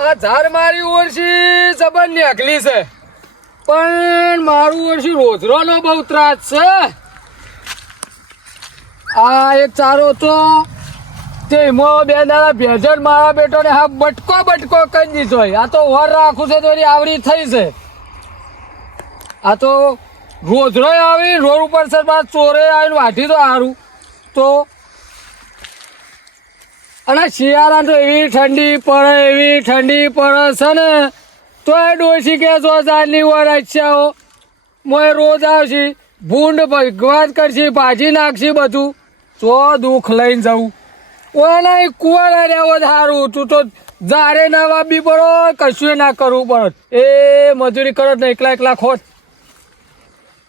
આ ઝાડ મારી ઓરસી જબર નીકળી છે. પણ મારું ઓરસી રોજરોનો બહુ ત્રાસ છે. આ એક ચારો તો તેમાં બે દાડા ભેજન મારા બેટો ને હા બટકો બટકો કરી દીધો. આ તો વર રાખું છે તો એની આવરી થઈ છે. આ તો રોજરોય આવી રોડ ઉપર સર ચોરે આવીને વાઢી તો સારું તો અને શિયાળા તો એવી ઠંડી પડે, એવી ઠંડી પડે છે ને. તો એ ડોસી કે જો ચાલી વાર ઈચ્છાઓ મોય રોજ આવશી, ભૂંડ ભગવાન કરશે, ભાજી નાખશે બધું. તો દુઃખ લઈને જવું. ઓના કુવાના રહેવો સારું તું તો જારે ના વાપી પડો કશું ના કરવું પડે. એ મજૂરી કરો ને એકલા એકલા ખોટ.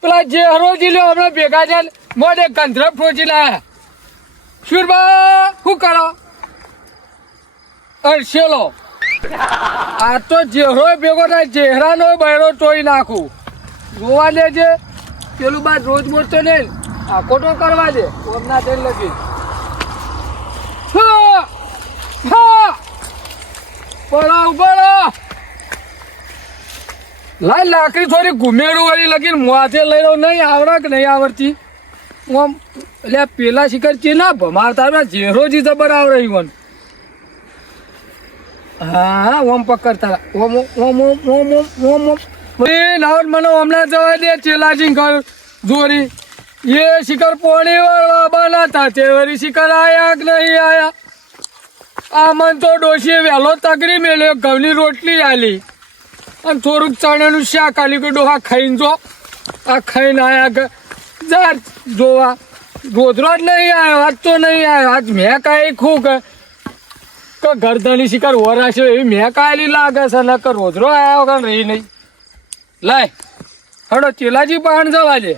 પેલા જે હરોજી લ્યો, હમણાં ભેગા છે મોડે ગંધરપ ફોજી લાયા. શુરબા, શું કરો? અરશેલો આ તો જેહરો ભેગો થાય ચહેરાનો બહેરો તોડી નાખું. જોવા દેજે, પેલું બાદ રોજ મોરતો ને આ ખોટો કરવા દે ઓમના તેલ લખી. પડો પડો. લાઈ લાકડી થોડી ઘુમેરું વાળી લગીને માથે લઈ લો નહીં આવડે કે નહીં આવડતી? ઓમ એટલે પેલા શિખર છે ના ભમારતા જેરોજી જબર આવડે ઈવન. હા ઓમ પકડતા. ઓમ ઓમ ઓમ ઓમ ઓમ ઓમ ઓમ નાવટ મને હમણાં જવા દે ચેલાજી ઘર જોરી. એ શિખર પોણી વાળવા બનાતા વળી શિખર આયા કે નહીં આયા? આ મન તો ડોશીએ વહેલો તગડી મેલ્યો, ઘઉંની રોટલી આલી. અને થોડુંક ચણાનું શાક આલી, કે ડોહા ખાઈને જો. આ ખાઈને આયા કે જા જોવા. ગોધરો જ નહીં આવ્યો આજ તો નહીં આવ્યો આજ મેં કાંઈ ખું કે કે ગરદની શિકાર વરાશ્યો એવી મેં કાયલી લાગે છે ને કે રોજરો આવ્યો કે રહી નહીં. લાય, હડો, ચેલાજી પાણ જવા દે.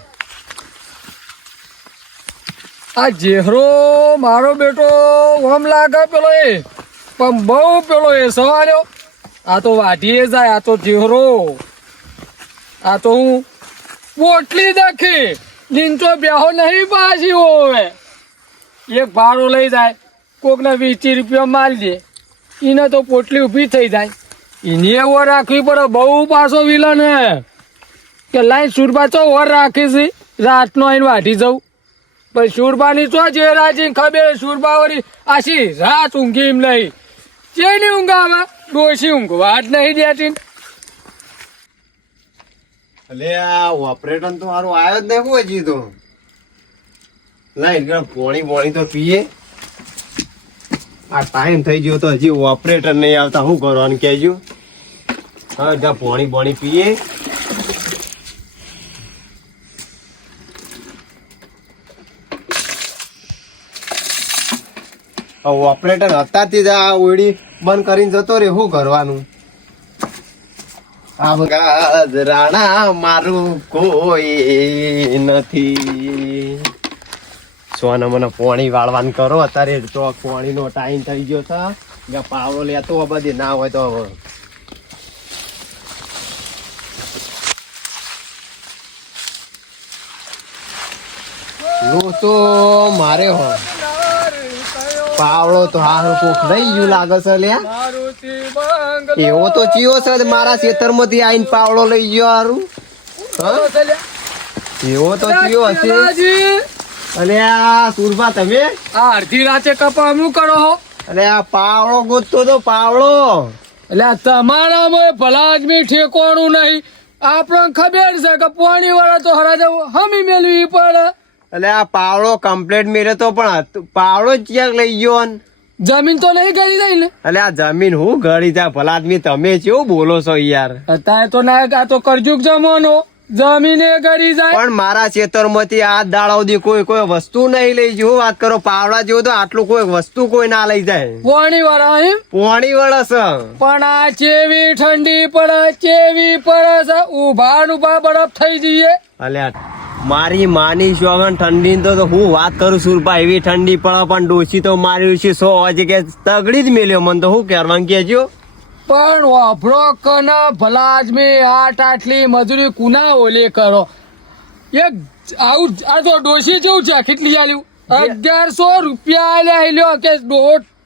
આ જેહરો મારો બેટો, ઓમ લાગે પેલો એ, પણ બહુ પેલો એ સવાર્યો. આ તો વાઢીએ જાય, આ તો જેહરો આ તો હું પોટલી દેખી લીંચો બેહો નહીં પાછી હોવે. એક ભાડો લઈ જાય. કોકને વીસ ત્રીસ રૂપિયા માલ દે. એને તો પોટલી ઊભી થઈ જાય. એની એવો રાખવી પડે, બહુ પાછો વિલન હે. કે લાઈન સુરબા ચો ઓર રાખી છે? રાતનો આઈને વાઢી જવું. પણ સુરબાની તો જે રાજી ખબર સુરબા વળી આશી રાત ઊંઘી એમ નહીં. જેની ઊંઘ આવે ડોસી ઊંઘવા જ નહીં દેતી અલે, આ ઓપરેટર તો મારું આવ્યો જ નહીં હજી તો. લાઈ પોણી પોણી તો પીએ. આ ટાઈમ થઈ ગયો તો હજી ઓપરેટર નહીં આવતા. શું કરવાનું કહેજો? હા, જા પોણી પોણી પીએ. ઓપરેટર અત્યારથી જ આ ઓળી બંધ કરીને જતો રે શું કરવાનું? રાણા મારું કોઈ નથી. સોના મને પોણી વાળવાનું કરો? અત્યારે તો પોણી નો ટાઈમ થઈ ગયો હતા કે પાવડો લેતો બધી, ના હોય તો હવે. તો મારે હો. પાવડો તો હારો કોક લઈ ગયું લાગે છે લ્યા. એવો તો ચિયો છે મારા ખેતરમાંથી આઈને પાવડો લઈ ગયો હારું. એવો તો ચિયો હશે. અને આ સુરભા તમે? આ અડધી રાતે કપામું કરો હો? અને આ પાવડો ગોતતો તો પાવડો. એટલે તમારામાં ભલા આદમી ઠેકોણું નહીં. આપણને ખબર છે કે પોણી વાળા તો હરાજ હમી મેળવી પડે. એટલે આ પાવડો કમ્પ્લેટ મેરે તો પણ પાવડો જ ક્યાંક લઈ ગયો જમીન તો નહીં ગળી દઈ ને? એટલે આ જમીન હું ગળી જાય ભલા આદમી તમે કેવું બોલો છો યાર? અત્યારે તો ના આ તો કરજુક જમવાનો જમીને કરી જાય. પણ મારા ખેતરમાંથી આ દાડા સુધી કોઈ કોઈ વસ્તુ નહીં લઈ જવું વાત કરો પાવડા જેવું તો આટલું કોઈ વસ્તુ કોઈ ના લઈ જાય. પોણી વાળા પોણી વળસ પણ આ ચેવી ઠંડી પડે ચેવી પડે છે. ઊભા ઊભા બરફ થઈ જઈએ. અલ્યા મારી માની શોગન ઠંડી તો હું વાત કરું સુરપા એવી ઠંડી પડે પણ ડોસી તો મારી છે સો હજી કે તગડી જ મેલ્યો. મને તો હું કહેવાનું કેજો પણ વાપરો કન ભલા આદમી આટ આટલી મજૂરી કુના ઓલે કરો? એક આવું આ તો ડોશી જેવું છે કેટલી આલ્યું? અગિયારસો રૂપિયા આલ્યા લ્યો કે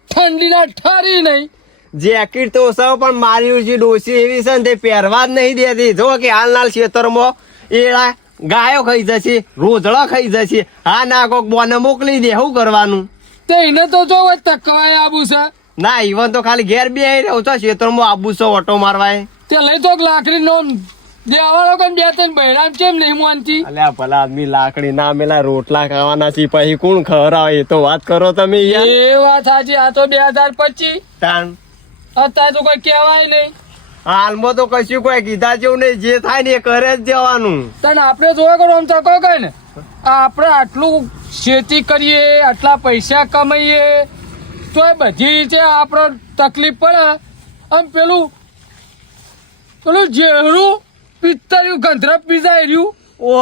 ઠંડીના ઠરી નહીં. જેકેટ તો સૌ પણ મારી ઉજી ડોસી એવી છે ને તે પહેરવા જ નહીં દેતી. જો કે હાલ નાલ ખેતરમાં એળા ગાયો ખાઈ જશે રોજડા ખાઈ જશે. હા ના કોક બોને મોકલી દે શું કરવાનું? તે એને તો જો તકવાય આબુ છે. ના ઈવન તો ખાલી ઘેર બે રહ્યો છો ખેતરમાં આબુ છો ઓટો મારવાય. તે લઈ તો લાકડી નો દેવાળો કઈ બે ત્રણ બહેરામ કેમ નહીં માનતી અલ્યા ભલા આદમી લાકડી ના મેલા રોટલા ખાવાના છે પછી કોણ ખવડાવે? એ તો વાત કરો તમે એ વાત સાચી આ તો બે હજાર પચીસ. તાણ. અત્યારે તો કોઈ કહેવાય નહીં. હાલમાં તો કશું કોઈ કીધા જેવું નહીં જે થાય ને એ કરે જ જવાનું. તને આપણે જોવા કરો આમ તો કહો કઈ ને આપણે આટલું ખેતી કરીએ આટલા પૈસા કમાઈએ તો એ બધી રીતે આપણે તકલીફ પડે. આમ પેલું પેલું ઝેરું પિત્તર્યું ગંધરપ પીઝા રહ્યું. ઓહ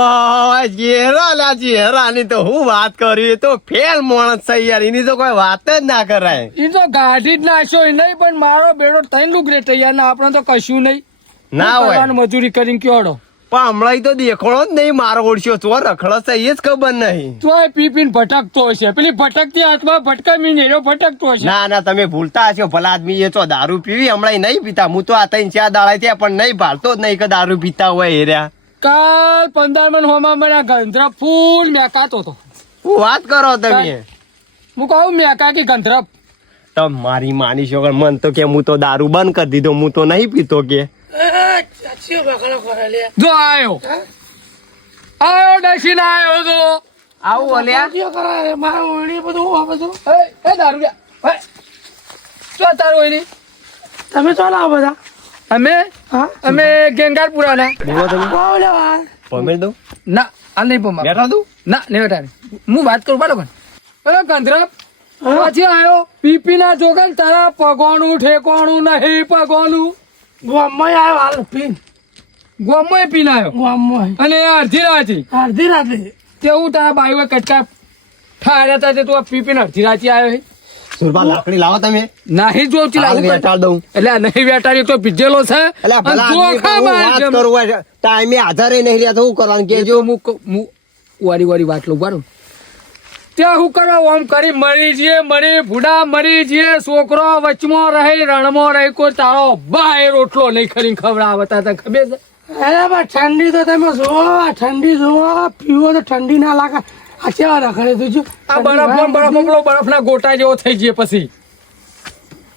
લા તો હું વાત કરી તો ફેલ માણસ છે યાર એની તો કોઈ વાત જ ના કરાય. એ તો ગાઢી જ નાખ્યો નહીં પણ મારો બેડો ત્રણ લુગરે તૈયાર ના આપણે તો કશું નહીં. ના હોય. મજૂરી કરીને કયોડો પણ હમણાં તો દેખોડો જ નહીં મારો ઓળખ્યો તો રખડો છે એ જ ખબર નહીં. તો એ પીપીન ભટકતો હશે. પેલી ભટકતી હાથમાં ભટકામી નેરો ભટકતો હશે. ના ના તમે ભૂલતા હશો. ભલા આદમી એ તો દારૂ પીવી હમણાં નહીં પીતા. હું તો આ ત્રણ ચાર દાડા થયા પણ નહીં ભાળતો જ નહીં કે દારૂ પીતા હોય એ રહ્યા. કાલ પંદર મન હોમાં મને ગંધરા ફૂલ મેકાતો હતો. હું વાત કરો તમે? હું કહું મેકા કે ગંધરપ તમ મારી માની છો મન તો કે હું તો દારૂ બંધ કરી દીધો હું તો નહીં પીતો કે. જો આયો. આયો ડસીને આયો તો આવું ઓલ્યા એ એ દારૂડિયા એ શું તારું ઓળી તમે તો લાવ બધા. અમે? હા. અમે ગેંગારપુરાના બોલો તમે બોલો લેવા પમેલ દો ના આ નહીં પમા બેઠા તું? ના નહીં બેઠા. હું વાત કરું બરાબર અરે ગંધરપ પછી આવ્યો પીપી ના જોગન તારા પગોણું ઠેકોણું નહીં પગોનું. ગામમાં આવ્યો હાલ પીન. ગોમય પીન આવ્યો ગોમય અને અડધી રાતે? અડધી રાતે. તેવું તારા બાઈઓ કટકા ઠાર્યા તા તે તું પી પીને અડધી રાતે આવ્યો છે લાકડી લાવો તમે. નહીં જોતી લાવું વેચાળ દઉં. એટલે નહીં વેટાડી તો પીજેલો છે. એટલે હું વાત કરું ટાઈમે આધારે નહીં રહ્યા તો શું કરવાનું? કે જો હું હું વારી વારી વાત લઉં બરાબર? ત્યાં હું કરવા ઓમ કરી મરી જઈએ મરી ભૂડા મરી જઈએ છોકરો વચમાં રહી રણમાં રહી કોઈ તારો બાય રોટલો નહીં ખરીને ખવડાવતા હતા ખબર છે? અરે બા ઠંડી તો તમે જુઓ ઠંડી જુઓ પીવો તો ઠંડી ના લાગે. આ કેવા રખડે તું છું આ બરફ બરફ બરફના ગોટા જેવો થઈ જઈએ પછી.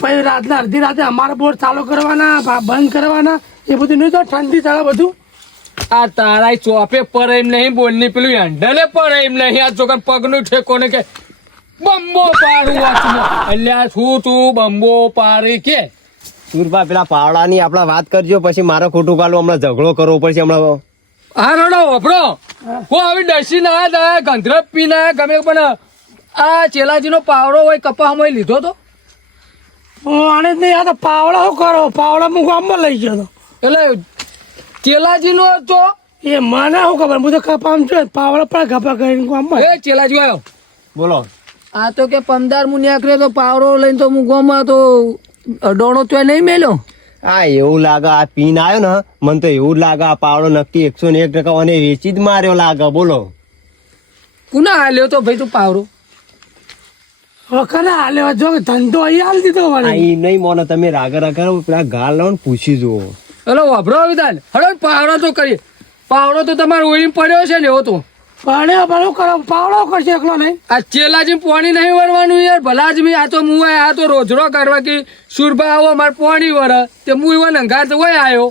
પછી રાતના અડધી રાતે અમારે બોર ચાલુ કરવાના બંધ કરવાના એ બધું નહીં તો ઠંડી ચાલે બધું. આ તારા ચોપે પર એમ નહીં બોલની પેલું હેન્ડલે પર એમ નહીં. આ ચોકન પગનું ઠેકો ને કે? બંબો પાડું એટલે શું તું બંબો પાડી કે? સુરભા પેલા પાવડાની આપડા વાત કરજો પછી મારે ખોટું કાલું હમણાં ઝઘડો કરવો પડશે હમણાં. હા રડો વપરો. હું આવી ડસી ના દા ગંધ્રપ પી ના ગમે પણ આ ચેલાજીનો પાવડો હોય કપામાં લીધો તો? આને જ નહીં આ તો પાવડા કરો? પાવડા હું ગામમાં લઈ ગયો તો. એટલે ચેલાજીનો હતો? એ મને શું ખબર? હું તો કપામ છું પાવડા પણ ગપા કરીને ગામમાં એ ચેલાજી આવ્યો. બોલો. આ તો કે પંદર મુ નીકળ્યો તો પાવડો લઈને તો હું ગોમાં તો ડોણો તો નહીં મેલ્યો. આ એવું લાગે આ પીન આવ્યો ને મને તો એવું લાગે આ પાવડો નક્કી એકસો ને એક ટકા અને વેચી જ માર્યો લાગે બોલો. કુના હાલ્યો તો ભાઈ તું પાવડો? વખરે હાલ્યો? જો ધંધો અહીં હાલ દીધો નહીં મોને તમે રાગે રાગે પેલા ગાલ લાવો ને પૂછી જુઓ. હલો વાભરો વિધાન હલો પાવડો તો કરી. પાવડો તો તમારે ઓળી પડ્યો છે ને એવો તો. પાણી પડ્યો કરો. પાવડો કરશે એકલો નહીં. આ ચેલાજી પોણી નહીં વરવાનું યાર. ભલા જ આ તો હું આ તો રોજડો કાઢવા કે સુરભા આવો મારે પોણી વર. તે હું એવો તો હોય આવ્યો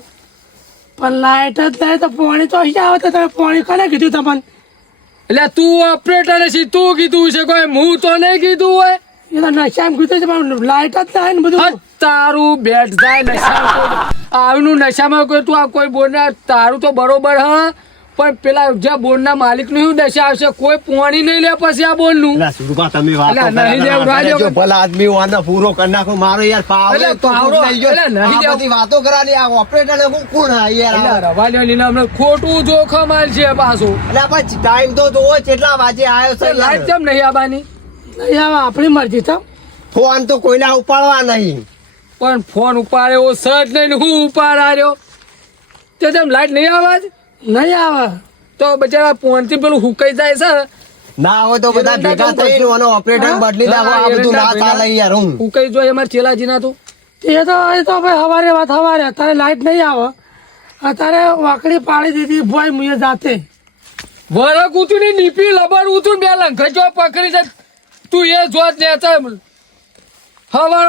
પણ લાઈટ જ નહીં તો પાણી તો અહીં આવે તો તમે પાણી કોને કીધું તમને? એટલે તું ઓપરેટર છે તું કીધું છે કોઈ? હું તો નહીં કીધું હોય. એ તો નશામાં કીધું છે પણ લાઈટ જ થાય ને બધું. તારું બેટ જાય નશામાં આવનું નશામાં કોઈ તું આ કોઈ બોરના તારું તો બરોબર હા? પણ પેલા જ્યાં બોરના માલિકનું શું દશા આવશે? કોઈ પોણી નહીં લે પછી આ બોલનું તમે વાતો. જો ભલા આદમી વાંધો પૂરો કરી નાખો મારો યાર પાવડો પાવડો. નહીં વાતો કરાની આ ઓપરેટર હું કોણ આ યાર રવાલીઓ લીલા ખોટું જોખમ આલ છે પાછું. એટલે પછી ટાઈમ તો જોવો કેટલા વાગે આવ્યો છે લાઈટ કેમ નહીં આબાની નહીં આવે આપણી મરજી તો ફોન તો કોઈના ઉપાડવા નહીં. પણ ફોન ઉપાડ્યો સર્ચ નહીં હું ઉપાડ આવ્યો તે તેમ લાઈટ નહીં આવે નહીં આવે. તો બચારા ફોનથી પેલું હુકાઈ જાય છે. ના હોય તો બધા ભેગા થઈ ઓનો ઓપરેટર બદલી નાખો આ બધું ના ચાલે યાર હું. હુકાઈ જોઈએ અમારે ચેલાજી ના તો. એ તો એ તો ભાઈ હવારે વાત હવારે. અત્યારે લાઈટ નહીં આવે. અત્યારે વાકડી પાડી દીધી ભોય મુએ જાતે. વરક ઉતું ની નીપી લબર ઉતું બે લંઘ જો પકડી છે. તું એ જોત ને હવાર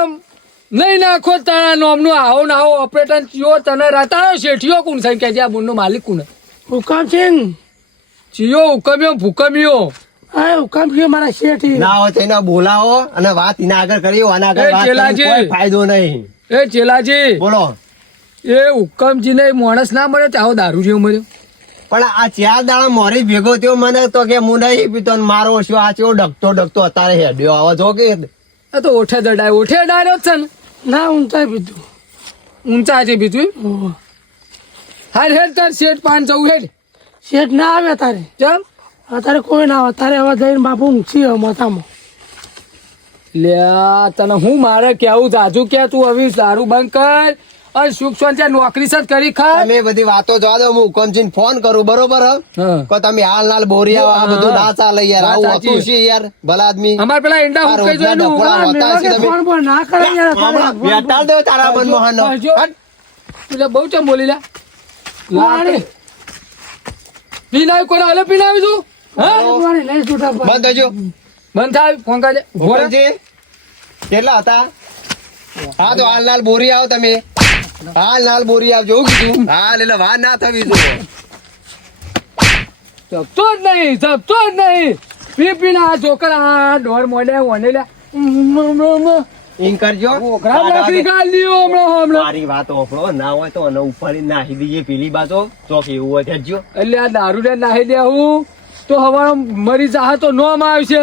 નહીં નાખો તારા નોમનું આવો ને આવો ઓપરેટર ચિયો તને રાતારો શેઠિયો કોણ છે? કે જ્યાં બોનનો માલિક કોણ હુકમસિંહ ચિયો હુકમ્યો ભૂકમ્યો. હા હુકમસિંહ મારા શેઠી. ના હોય તો એને બોલાવો અને વાત એના આગળ કરી આના આગળ વાત ચેલાજી. ફાયદો નહીં. એ ચેલાજી. બોલો. એ હુકમજીને માણસ ના મળ્યો તો આવો દારૂ જેવો મળ્યો. પણ આ ચાર દાડા મોરી ભેગો થયો મને તો કે હું નહીં પીતો મારો શું આ ચેવો ડગતો ડગતો અત્યારે હેડ્યો આવો જો કે. આ તો ઓઠે દડાય ઓઠે ડાયો છે ને. ના ઊંચાઈ પીધું. ઊંચા છે ઓહો. હાર હેડ તાર શેઠ પાન જવું હેડ. શેઠ ના આવે તારે? ચમ અત્યારે કોઈ ના આવે. તારે હવે જઈને બાપુ ઊંચી માથામાં. લ્યા તને હું મારે કેવું જાજુ કે તું હવે દારૂ બંધ કર. અને સુખ શાંતિ નોકરી સજ કરી ખા તમે બધી વાતો જવા દો હું હુકમજીને ફોન કરું બરોબર. કો તમે હાલ નાલ બોરિયા આ બધું ના ચાલે યાર આવું હતું છે. યાર ભલા આદમી. અમાર પેલા ઈંડા હું કઈ તમે. ફોન બોન ના કરે યાર બેટાલ દે તારા મન મોહન એટલે બહુ ચમ બોલી લા. લાડે. પીનાય કોના? હાલે પીનાવી તું? હા. બંધ થજો. બંધ થાય ફોન કાજે. કેટલા હતા? હા તો હાલ નાલ બોરી આવો તમે. હાલ નાલ બોરી આવજો કીધું. હાલ એટલે વાર ના થવી જોઈએ. જપતો જ નહીં જપતો જ નહીં. પી પીને આ છોકરા આ ઢોર મોડે ઉમ. એમ કરજો. ઘોઘરા લાકડી કાઢ લ્યો હમણાં હમણાં. મારી વાત ઓફળો ના હોય તો અને ઉપાડી નાખી દઈએ પેલી બાજુ. ચોક એવું હોય એટલે આ દારૂ ને નાહી દેવું તો હવારે મરી જાહે તો નોમ આવશે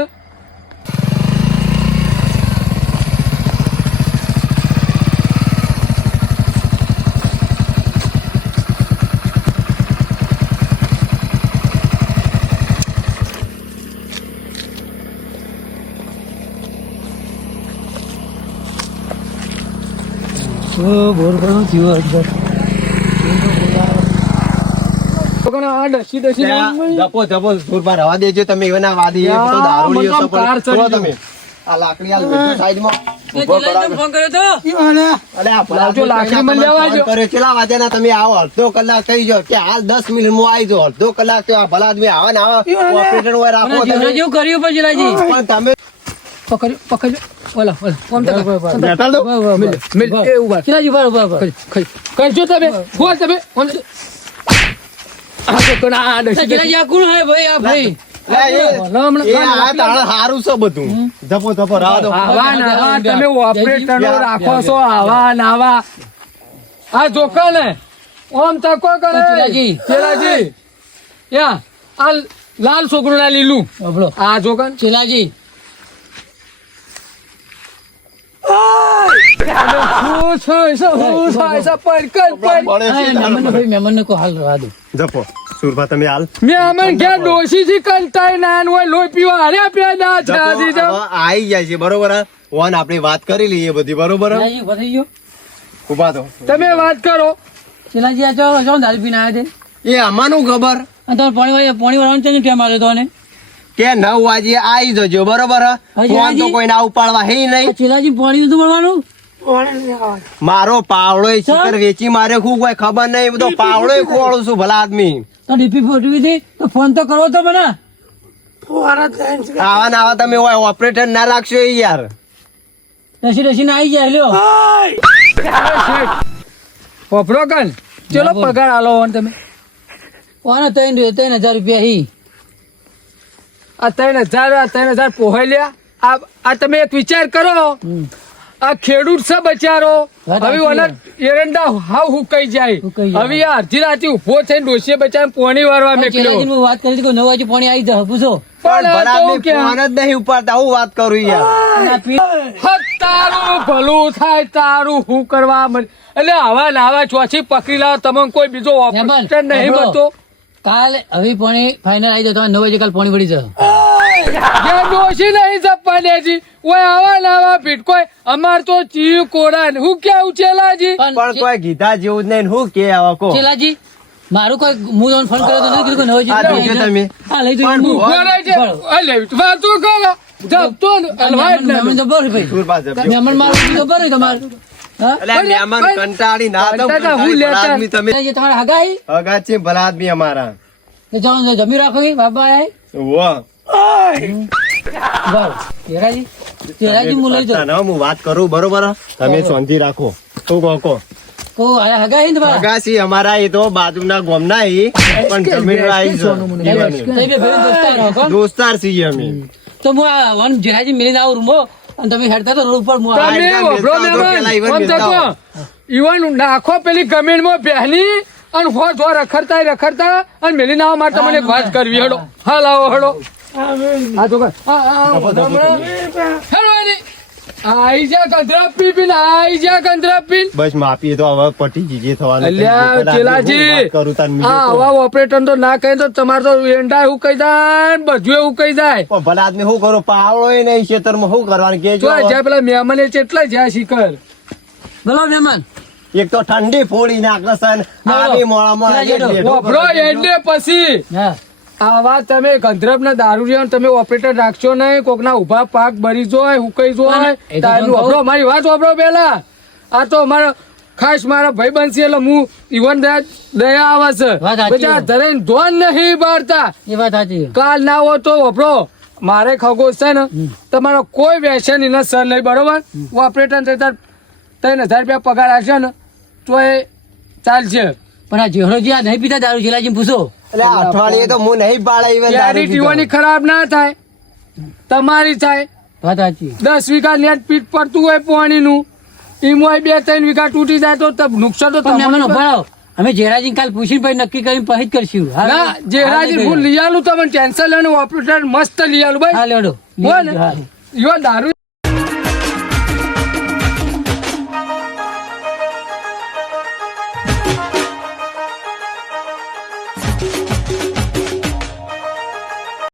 છોકરાને આ ડસી ડસી નામ- જપો જપો સુરભા રવા દેજો તમે એવા ના વાદી એ તો યા, દારૂ મને લ્યો તો છો પણ કાર ચડી છોડો ગયો. તમે આ લાકડી હાલ બેઠો સાઈડમાં ઊભો કરાવો. ઈ વાણે. અલે આ ભલા લાવજો, લાકડી મને તમને લેવા ફોન દ્યો. કર્યો. કેટલા વાગ્યાના તમે આવો? અડધો કલાક થઈ ગયો. કે હાલ દસ મિનિટમાં આવી જાઓ અડધો કલાક થયો. આ ભલા આદમી આવા ને આવા. ઓપરેટર રાખો તમે. પણ પકડ. ઓલો ઓલો ઓલા તો કર. દો. મિલ, મિલ, એ ઊભા. ખરી, ખરી. કરજો તમે. બોલ. તમે. ઓમ. આ આ લે, એ- ઓલા હમણાં- એ આ કોણ હે છે બધું. જપો જપો રાહ દો. આવા નાવા તમે રાખો છો. આવા નાવા આ ભાઈ ઓમ આ લાલ છોકરું ના લીલું આ જોકા ને. ચેલાજી શું છે શું છે શું પડકર પડ મળે છે મહેમાન તારા ભાઈ મહેમાન કો હાલ રવા દો જપો જાય છે બરોબર? આપણે વાત કરી લઈએ બધી બરોબર ઊભા તો તમે વાત કરો ચિલાજી આ જો જો દારૂ પીને આવ્યા છે એ અમાનું ખબર અને તમે પાણી પાણી વાળવાનું છે ને કેમ આવ્યો તો કે નવ વાગે આવી જજો બરોબર? હજી ફોન તો? કોઈ ના ઉપાડવા હે નહીં. ચેલાજી પાણી નતું મળવાનું. મારો પાવડો શિખર વેચી મારે ખૂબ કોઈ ખબર નહીં? બધો પાવડો ખોળું છું ભલા આદમી. તો ડીપી ફોટવી હતી તો ફોન તો કરો તો મને. આવા ના આવા તમે હોય ઓપરેટર ના રાખશો એ યાર. રસી રસીને આવી જાય લ્યો. વપરો કન. ચલો. પગાર આલો તમે. કોને ત્રણ ત્રણ હજાર રૂપિયા હી. આ ત્રણ હજાર આ ત્રણ હજાર પોહાઈ લ્યા આ આ તમે એક વિચાર કરો. આ ખેડૂત છે બચારો. હવે ઓલા એરંડા હાવ હુકાઈ જાય. હવે આ અડધી રાતે ઊભો થઈને ડોસીએ બચારા પોણી વારવા ચેલાજી વાત કરી કે નવ વાગે પાણી આવી જાય પૂછો. નહીં ઉપાડતા હું વાત કરું યાર. તારું ભલું થાય તારું હું કરવા મળ એટલે આવા ને આવા ચોથી પકડી લાવો તમને કોઈ બીજો ઓપ્શન નહીં મળતો. કાલે હવે પાણી ફાઇનલ આવી જાય નવ વાગે કાલ પાણી પડી જાય. ડોશી નહીં જપવા ઓય આવા ને આવા અમાર તો ચીવ કોડા હું કેવું ચેલાજી? પણ કોઈ ગીધા જેવું જ નહીં હું કે આવા કો ચેલાજી મારું કોઈ હું તમને ફોન કર્યો તો કીધું નવ તમે. હા લઈ હું. વાતો કરો. જપતો ને હલવાય જ મહેમાન તો બરોબર ભાઈ. સુરભા મારું તો બરોબર તમારું. હા? એટલે આ મહેમાન પણ- કંટાળી ના હું કંટાળી લેતા. ભલા આદમી તમે તમારા હગાઈ અગાત છે ભલા આદમી અમારા જાઓ જમી રાખો બાબા આય. ઓહો. જાઓ તેરાજી તેરાજી હું લઈ જાઉં. ના, હું વાત કરું બરોબર? તમે શાંતિ રાખો. શું કહો અમારા એ તો બાજુના ગામના પણ જમીન દોસ્તાર છીએ અમે. તો હું જીરાજી મિલીને આવું રૂમો અને તમે હેડતા તો રોડ આવું. તમે વભરો ઈવન નાખો પેલી ગમેણમાં બેહની અને હો જો રખડતા રખડતા અને મેલી ના માટે તમને એક વાત કરવી હેડો હા લાવો હેડો હા તો કર. આ, આ, આ, હમણાં. હેડો એની. આઈ જા ગંધરા પી આઈ જા ગંધરા પીને. બસ માપી તો હવે પટી જીજે થવાનું. અલ્યા ચેલાજી કરું તાર આ મિલે ઓપરેટર તો ના કહે તો તમારે તો એંડા એવું કહી જાય બધું એવું કહી જાય. પણ ભલા આદમી શું કરો પાવડો ય નહીં ખેતરમાં શું કરવાનું કેજો જો પેલા મહેમાન એ કેટલા જ્યાં શીખર. બોલો મહેમાન એક તો ઠંડી ફોડી નાખે છે ને વભરો એટલે પછી. હા. આવા તમે ગંધરબ ના દારૂ તમે ઓપરેટર રાખશો નહીં કોકના ઊભા પાક ભરી જોય હુકાઈ જોય મારી વાત વાપરો પેલા આ તો અમારા ખાસ મારા ભાઈ બનશે એટલે હું ઈવન દયા દયા આવે છે. બધા ધરેન ધોન નહીં બારતા એ વાત સાચી કાલ ના હો તો વાપરો મારે ખગોશ છે ને તમારો કોઈ વ્યસન એના સર નહીં બરોબર? ઓપરેટર ત્રણ હજાર રૂપિયા પગાર આવશે ને તો એ ચાલશે. પણ આ જેહરોજી આ નહીં પીતા દારૂ જેલાજી પૂછો. એટલે અઠવાડિયે તો હું નહીં પાડે even દારૂ ટીવાની ખરાબ ના થાય. તમારી થાય. વાત સાચી. દસ વીઘા નેટ પીટ પડતું હોય પાણીનું. ઈમોય બે ત્રણ વીઘા તૂટી જાય તો તબ નુકસાન તો તમને ભરાવ અમે જેરાજી કાલ પૂછીને પછી નક્કી કરીને પછી જ કરશું. હા, ના જેરાજી હું લઈ આલું તમને ટેન્શન લેવાનું ઓપરેટર મસ્ત લઈ આલું ભાઈ. હા લેડો બોલ. યો દારૂ